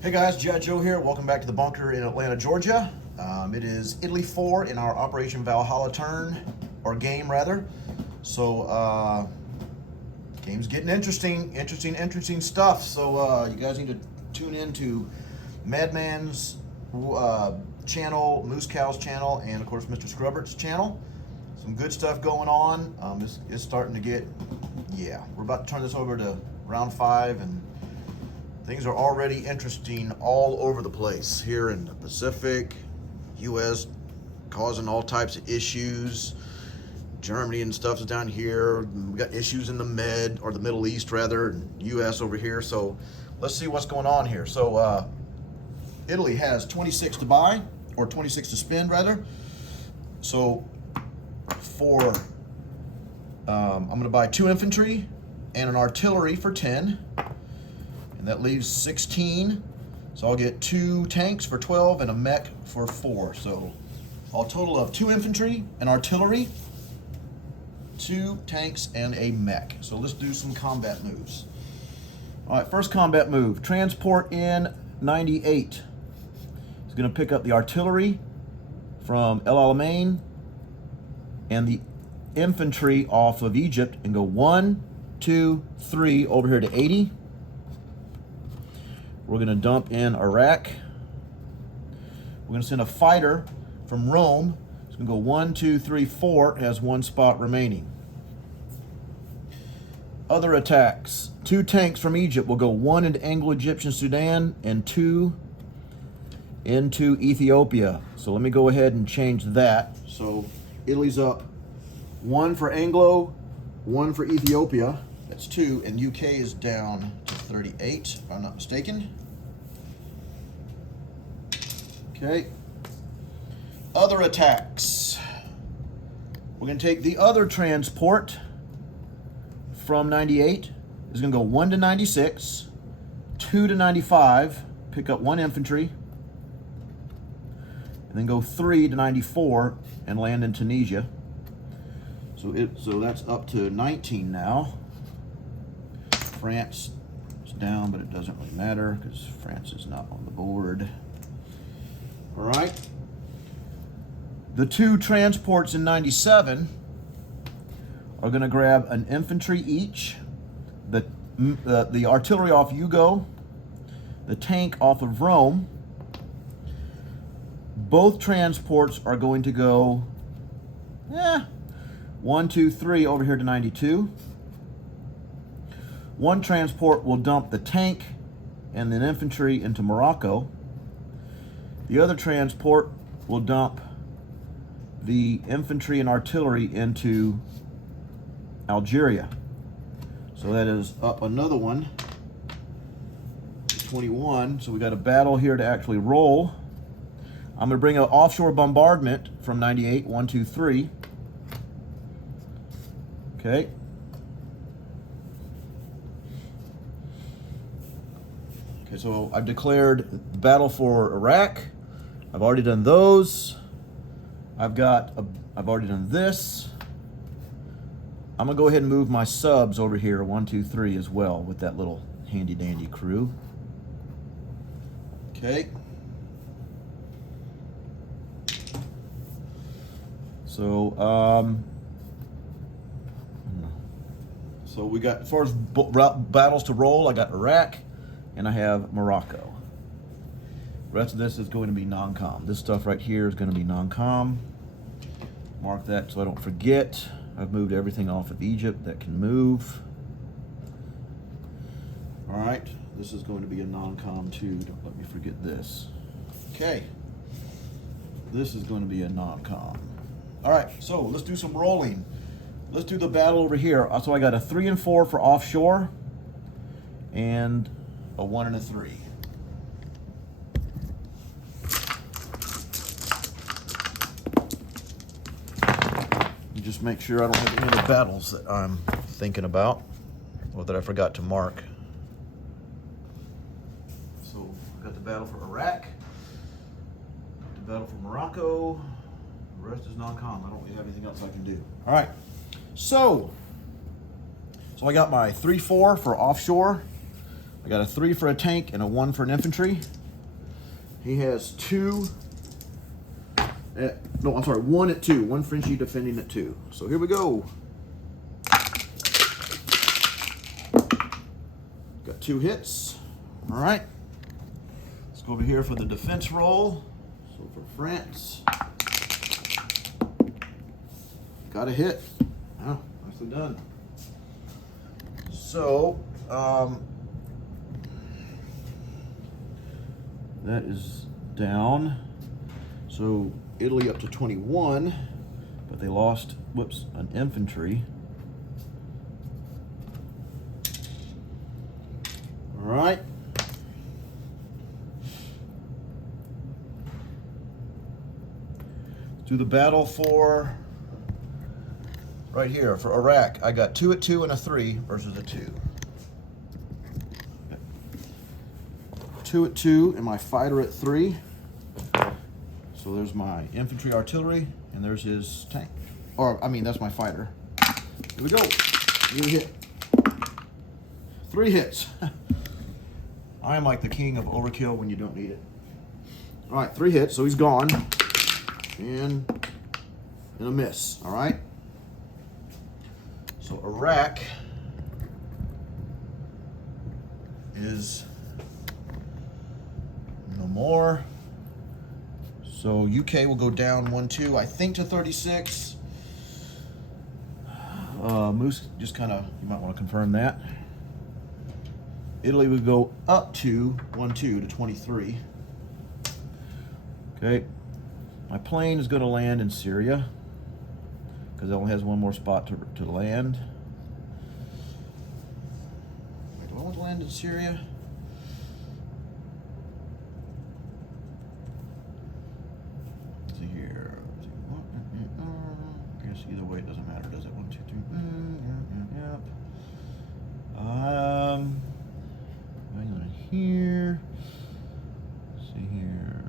Hey guys, G.I. Joe here. Welcome back to the bunker in Atlanta, Georgia. It is Italy 4 in our Operation Valhalla turn, or game rather. So, game's getting interesting stuff. So, you guys need to tune in to Madman's channel, Moose Cow's channel, and of course Mr. Scrubbert's channel. Some good stuff going on. It's starting to get, we're about to turn this over to round 5, and things are already interesting all over the place here in the Pacific, U.S., causing all types of issues. Germany and stuff is down here. We got issues in the Middle East rather, and U.S. over here. So let's see what's going on here. So Italy has 26 to buy, or 26 to spend rather. So for I'm going to buy 2 infantry and an artillery for 10. And that leaves 16. So I'll get 2 tanks for 12 and a mech for 4. So I'll total of 2 infantry, an artillery, 2 tanks, and a mech. So let's do some combat moves. All right, first combat move. Transport in 98. It's going to pick up the artillery from El Alamein and the infantry off of Egypt and go 1, 2, 3 over here to 80. We're going to dump in Iraq. We're going to send a fighter from Rome. It's going to go 1, 2, 3, 4. It has 1 spot remaining. Other attacks. 2 tanks from Egypt will go 1 into Anglo-Egyptian Sudan and 2 into Ethiopia. So let me go ahead and change that. So Italy's up 1 for Anglo, 1 for Ethiopia. That's 2, and UK is down to 38, if I'm not mistaken. Okay. Other attacks. We're going to take the other transport from 98. It's going to go 1 to 96, 2 to 95, pick up 1 infantry, and then go 3 to 94 and land in Tunisia. So that's up to 19 now. France is down, but it doesn't really matter because France is not on the board. All right. The 2 transports in 97 are going to grab an infantry each, the artillery off Yugo, the tank off of Rome. Both transports are going to go 1, 2, 3 over here to 92. 1 transport will dump the tank and then infantry into Morocco. The other transport will dump the infantry and artillery into Algeria. So that is up another one, 21. So we got a battle here to actually roll. I'm going to bring an offshore bombardment from 98, 1, 2, 3. Okay. Okay, so I've declared battle for Iraq. I've already done those. I've already done this. I'm gonna go ahead and move my subs over here, 1, 2, 3 as well with that little handy dandy crew. Okay. So, so we got, as far as battles to roll, I got Iraq and I have Morocco. The rest of this is going to be non-com. This stuff right here is going to be non-com. Mark that so I don't forget. I've moved everything off of Egypt that can move. All right, this is going to be a non-com too. Don't let me forget this. Okay, this is going to be a non-com. All right, so let's do some rolling. Let's do the battle over here. So I got a 3 and 4 for offshore and a 1 and a 3. Just make sure I don't have any other battles that I'm thinking about or that I forgot to mark. So I got the battle for Iraq, the battle for Morocco. The rest is non-com. I don't really have anything else I can do. All right. So I got my 3-4 for offshore. I got a 3 for a tank and a 1 for an infantry. He has 2. No, I'm sorry, 1 at 2. 1 Frenchie defending at 2. So here we go. Got 2 hits. All right. Let's go over here for the defense roll. So for France, got a hit. Oh, nicely done. So, that is down. So Italy up to 21, but they lost, whoops, an infantry. All right. Do the battle for, right here, for Iraq. I got 2 at 2 and a 3 versus a 2. 2 at 2 and my fighter at 3. So there's my infantry artillery, and there's his tank. Or, I mean, that's my fighter. Here we go. New hit. 3 hits. I am like the king of overkill when you don't need it. All right, 3 hits, so he's gone. And a miss, all right? So Iraq is no more. So UK will go down 1-2, I think, to 36. Moose, just kind of, you might want to confirm that. Italy would go up to 1-2 to 23. Okay. My plane is going to land in Syria because it only has 1 more spot to land. Wait, do I want to land in Syria? Let's see here. I guess either way it doesn't matter, does it? 1, 2, 3. Yep. Going on here. Let's see here.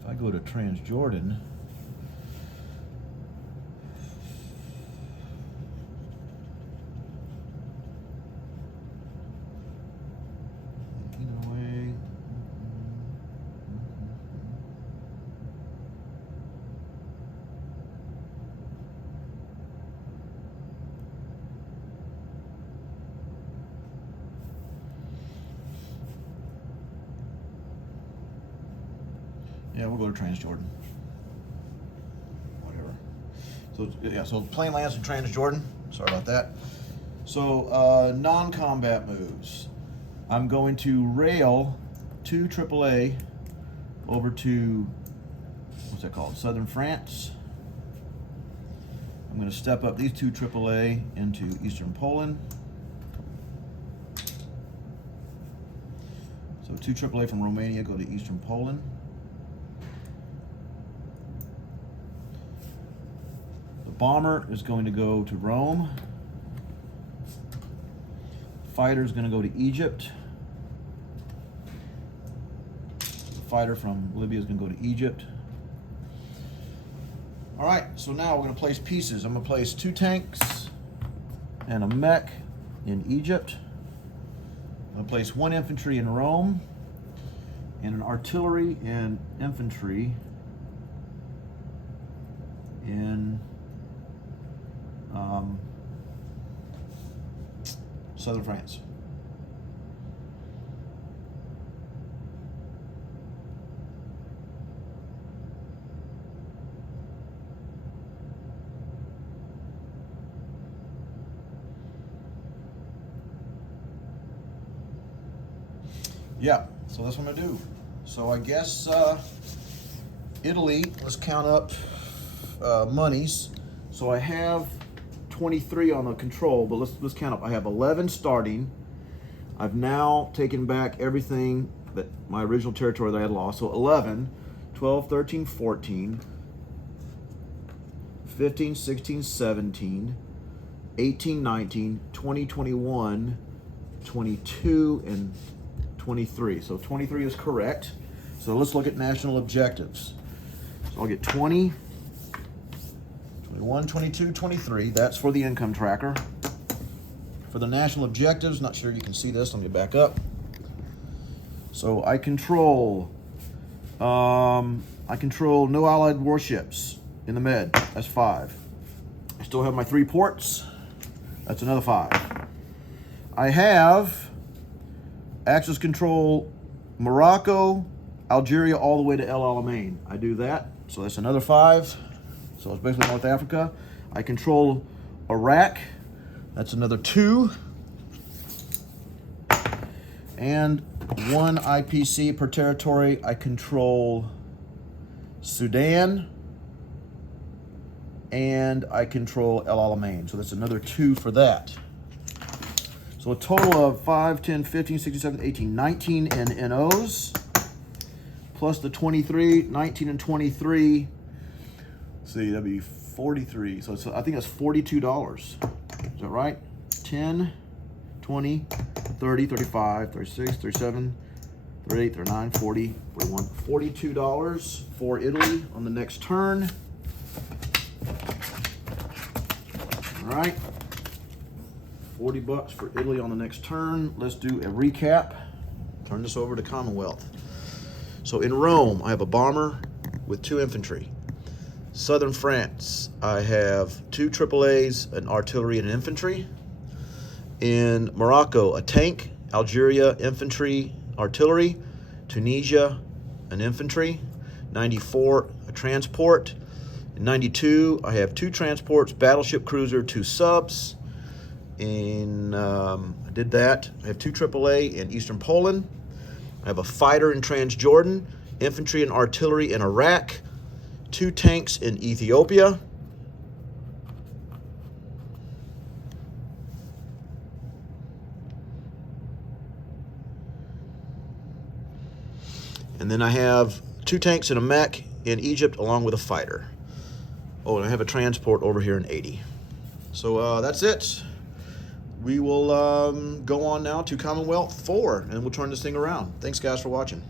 If I go to Transjordan, either way, yeah, we'll go to Transjordan. Whatever. So yeah, so plane lands in Transjordan. Sorry about that. So non-combat moves. I'm going to rail 2 AAA over to, what's that called? Southern France. I'm going to step up these 2 AAA into Eastern Poland. So 2 AAA from Romania go to Eastern Poland. Bomber is going to go to Rome. Fighter is going to go to Egypt. The fighter from Libya is going to go to Egypt. All right, so now we're going to place pieces. I'm going to place 2 tanks and a mech in Egypt. I'm going to place 1 infantry in Rome and an artillery and infantry in Southern France. Yeah, so that's what I'm gonna do. So I guess Italy, let's count up monies. So I have 23 on the control, but let's count up. I have 11 starting. I've now taken back everything that my original territory that I had lost. So 11, 12, 13, 14, 15, 16, 17, 18, 19, 20, 21, 22, and 23. So 23 is correct. So let's look at national objectives. So I'll get 20, 21, 22, 23. That's for the income tracker. For the national objectives, not sure you can see this. Let me back up. So I control no allied warships in the Med. That's 5. I still have my 3 ports. That's another 5. I have Axis control Morocco, Algeria, all the way to El Alamein. I do that, so that's another 5. So it's basically North Africa. I control Iraq. That's another 2. And 1 IPC per territory. I control Sudan. And I control El Alamein. So that's another 2 for that. So a total of 5, 10, 15, 16, 17, 18, 19 in NOs. Plus the 23, 19 and 23. Let's see, that'd be 43. So it's, I think that's $42. Is that right? 10, 20, 30, 35, 36, 37, 38, 39, 40, 41, $42 for Italy on the next turn. All right. $40 for Italy on the next turn. Let's do a recap. Turn this over to Commonwealth. So in Rome, I have a bomber with 2 infantry. Southern France, I have 2 AAAs, an artillery and an infantry. In Morocco, a tank, Algeria, infantry, artillery. Tunisia, an infantry. 94, a transport. In 92, I have 2 transports, battleship cruiser, 2 subs. I did that. I have 2 AAA in Eastern Poland. I have a fighter in Transjordan, infantry and artillery in Iraq, 2 tanks in Ethiopia. And then I have 2 tanks and a mech in Egypt along with a fighter. Oh, and I have a transport over here in 80. So that's it. We will go on now to Commonwealth 4, and we'll turn this thing around. Thanks, guys, for watching.